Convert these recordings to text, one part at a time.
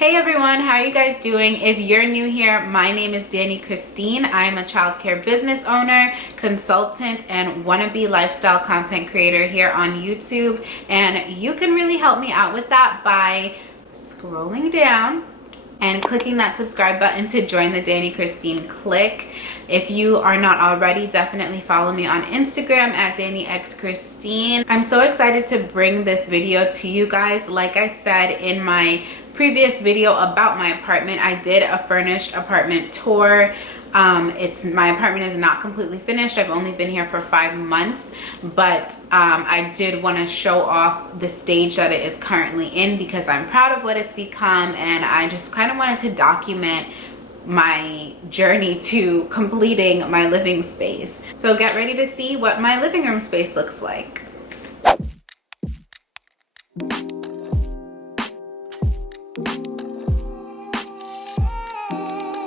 Hey everyone, how are you guys doing? If you're new here, my name is Danny Christine. I'm a childcare business owner, consultant, and wannabe lifestyle content creator here on YouTube. And you can really help me out with that by scrolling down and clicking that subscribe button to join the Danny Christine clique. If you are not already, definitely follow me on Instagram at DannyXChristine. I'm so excited to bring this video to you guys. Like I said in my previous video about my apartment, I did a furnished apartment tour. My apartment is not completely finished. I've only been here for 5 months, but I did want to show off the stage that it is currently in because I'm proud of what it's become, and I just kind of wanted to document my journey to completing my living space. So get ready to see what my living room space looks like.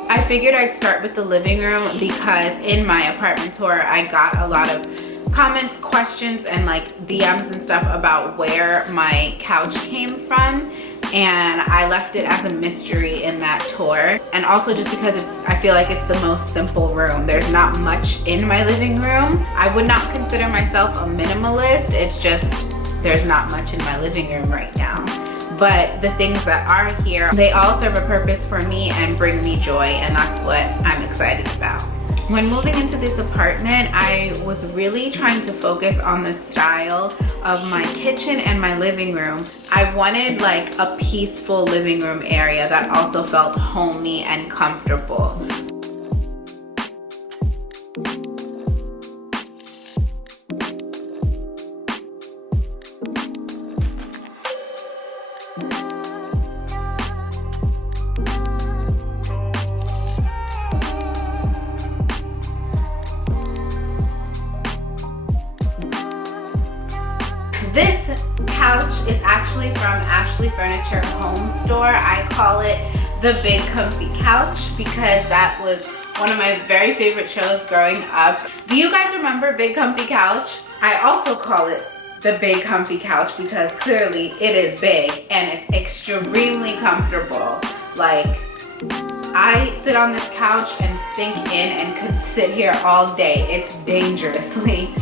I figured I'd start with the living room because in my apartment tour I got a lot of comments, questions, and like DMs and stuff about where my couch came from, and I left it as a mystery in that tour. And also just because I feel like it's the most simple room. There's not much in my living room. I would not consider myself a minimalist. It's just there's not much in my living room right now. But the things that are here, they all serve a purpose for me and bring me joy, and that's what I'm excited about. When moving into this apartment, I was really trying to focus on the style of my kitchen and my living room. I wanted like a peaceful living room area that also felt homey and comfortable. This couch is actually from Ashley Furniture Home Store. I call it the Big Comfy Couch because that was one of my very favorite shows growing up. Do you guys remember Big Comfy Couch? I also call it the Big Comfy Couch because clearly it is big and it's extremely comfortable. Like, I sit on this couch and sink in and could sit here all day. It's dangerously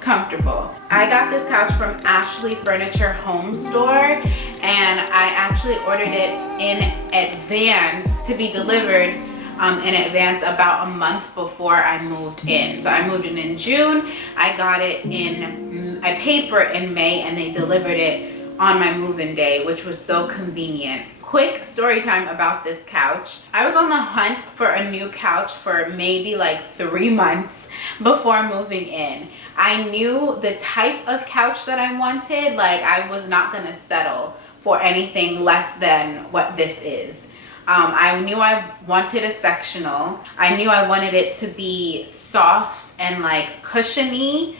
comfortable. I got this couch from Ashley Furniture Home Store, and I actually ordered it in advance to be delivered in advance about a month before I moved in. So I moved in June. I got it I paid for it in May, and they delivered it on my move-in day, which was so convenient. Quick story time about this couch. I was on the hunt for a new couch for maybe like 3 months before moving in. I knew the type of couch that I wanted. Like, I was not gonna settle for anything less than what this is. I knew I wanted a sectional. I knew I wanted it to be soft and like cushiony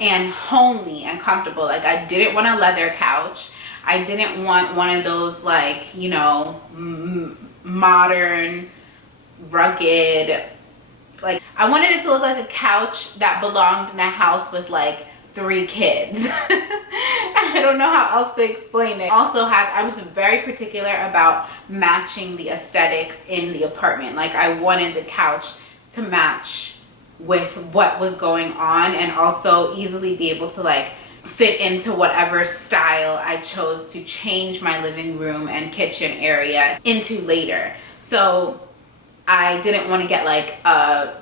and homey and comfortable. Like, I didn't want a leather couch. I didn't want one of those like, you know, modern, rugged, like, I wanted it to look like a couch that belonged in a house with like 3 kids. I don't know how else to explain it. Also I was very particular about matching the aesthetics in the apartment. Like, I wanted the couch to match with what was going on and also easily be able to like fit into whatever style I chose to change my living room and kitchen area into later. So I didn't want to get like a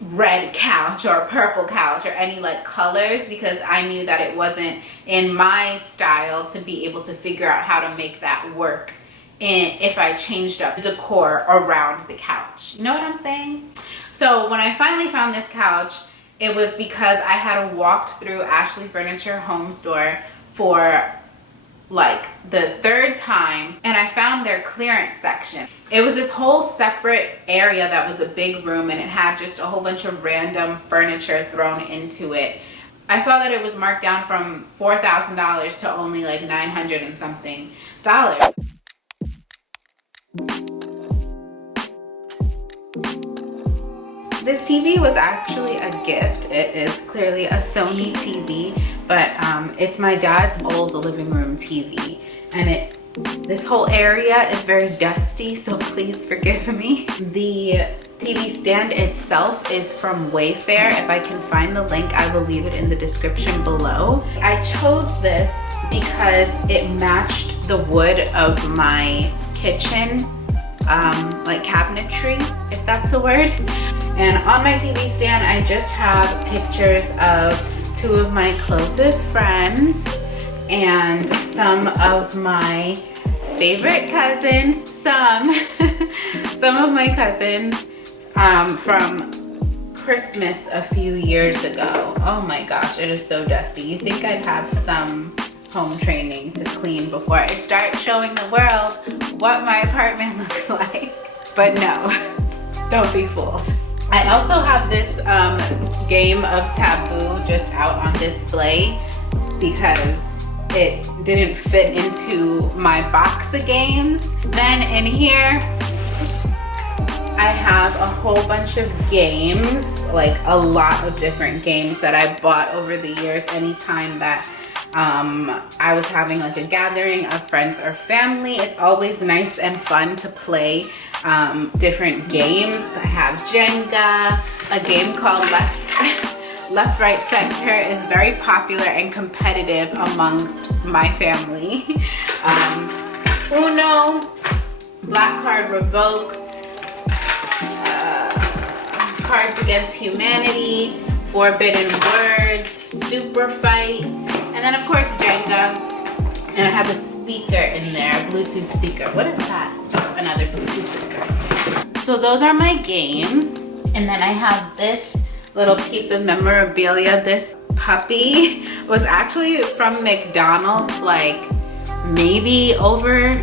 red couch or a purple couch or any like colors because I knew that it wasn't in my style to be able to figure out how to make that work if I changed up the decor around the couch. You know what I'm saying? So when I finally found this couch, it was because I had walked through Ashley Furniture Home Store for like the 3rd time, and I found their clearance section. It was this whole separate area that was a big room, and it had just a whole bunch of random furniture thrown into it. I saw that it was marked down from $4,000 to only like $900 and something. This TV was actually a gift. It is clearly a Sony TV, but it's my dad's old living room TV, and this whole area is very dusty, so please forgive me. The TV stand itself is from Wayfair. If I can find the link, I will leave it in the description below. I chose this because it matched the wood of my kitchen, like cabinetry, if that's a word. And on my TV stand, I just have pictures of 2 of my closest friends and some of my favorite cousins, some of my cousins from Christmas a few years ago. Oh my gosh, it is so dusty. You think I'd have some home training to clean before I start showing the world what my apartment looks like. But no, don't be fooled. I also have this game of Taboo just out on display because it didn't fit into my box of games. Then in here, I have a whole bunch of games, like a lot of different games that I bought over the years anytime that I was having like a gathering of friends or family. It's always nice and fun to play different games. I have Jenga, a game called Left, Right, Center is very popular and competitive amongst my family. Uno, Black Card Revoked, Cards Against Humanity, Forbidden Words, Super Fight, and then of course Jenga. And I have a speaker in there, Bluetooth speaker. What is that? Oh, another Bluetooth speaker. So those are my games. And then I have this little piece of memorabilia. This puppy was actually from McDonald's, like maybe over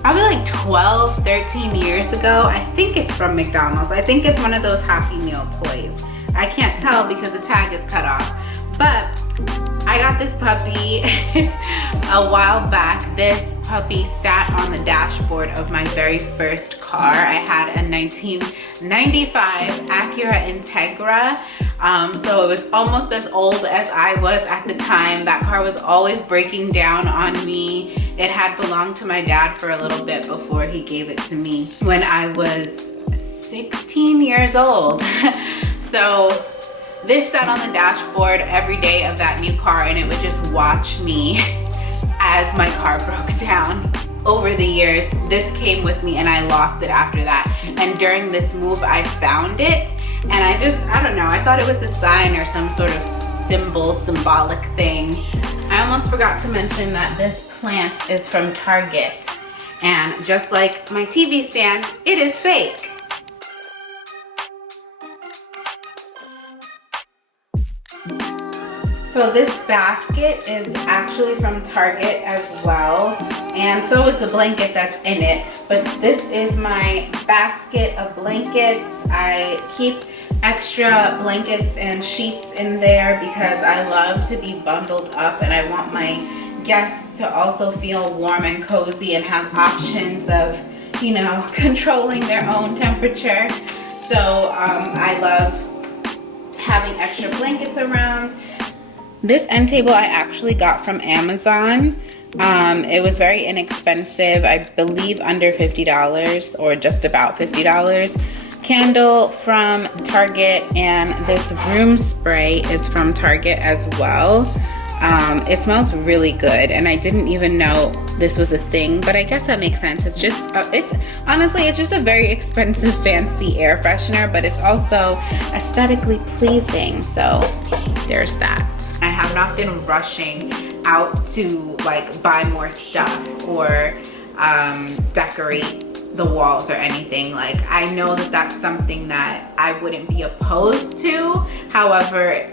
probably like 12, 13 years ago. I think it's from McDonald's. I think it's one of those Happy Meal toys. I can't tell because the tag is cut off. But I got this puppy a while back. This puppy sat on the dashboard of my very first car. I had a 1995 Acura Integra. So it was almost as old as I was at the time. That car was always breaking down on me. It had belonged to my dad for a little bit before he gave it to me when I was 16 years old. So this sat on the dashboard every day of that new car, and it would just watch me as my car broke down. Over the years, this came with me and I lost it after that. And during this move, I found it, and I don't know, I thought it was a sign or some sort of symbolic thing. I almost forgot to mention that this plant is from Target, and just like my TV stand, it is fake. So this basket is actually from Target as well, and so is the blanket that's in it. But this is my basket of blankets. I keep extra blankets and sheets in there because I love to be bundled up, and I want my guests to also feel warm and cozy and have options of, you know, controlling their own temperature. So I love having extra blankets around. This end table I actually got from Amazon. It was very inexpensive, I believe under $50 or just about $50. Candle from Target, and this room spray is from Target as well. It smells really good, and I didn't even know this was a thing, but I guess that makes sense. It's just, honestly, it's just a very expensive, fancy air freshener, but it's also aesthetically pleasing, so there's that. I have not been rushing out to like buy more stuff or decorate the walls or anything. Like, I know that that's something that I wouldn't be opposed to. However,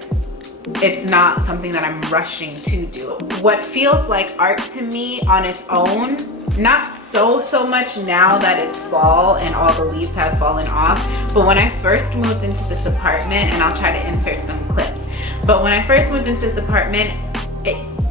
it's not something that I'm rushing to do. What feels like art to me on its own, not so much now that it's fall and all the leaves have fallen off, but when I first moved into this apartment, and I'll try to insert some clips, but when I first moved into this apartment,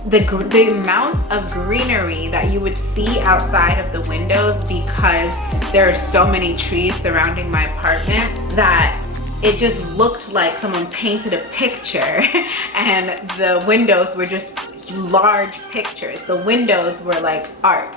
the amount of greenery that you would see outside of the windows, because there are so many trees surrounding my apartment, that it just looked like someone painted a picture and the windows were just large pictures. The windows were like art.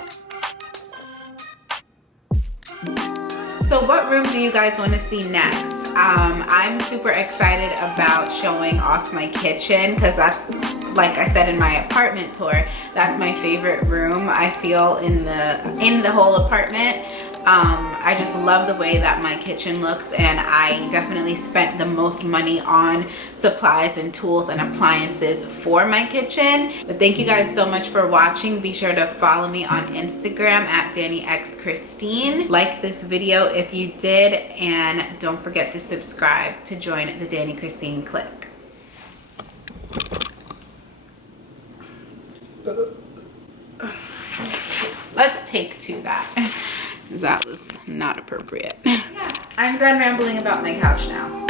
So what room do you guys want to see next? I'm super excited about showing off my kitchen because that's, like I said in my apartment tour, that's my favorite room I feel in the whole apartment. I just love the way that my kitchen looks, and I definitely spent the most money on supplies and tools and appliances for my kitchen. But thank you guys so much for watching. Be sure to follow me on Instagram at DannyXChristine. Like this video if you did, and don't forget to subscribe to join the Danny Christine clique. Let's take two that. That was not appropriate. Yeah, I'm done rambling about my couch now.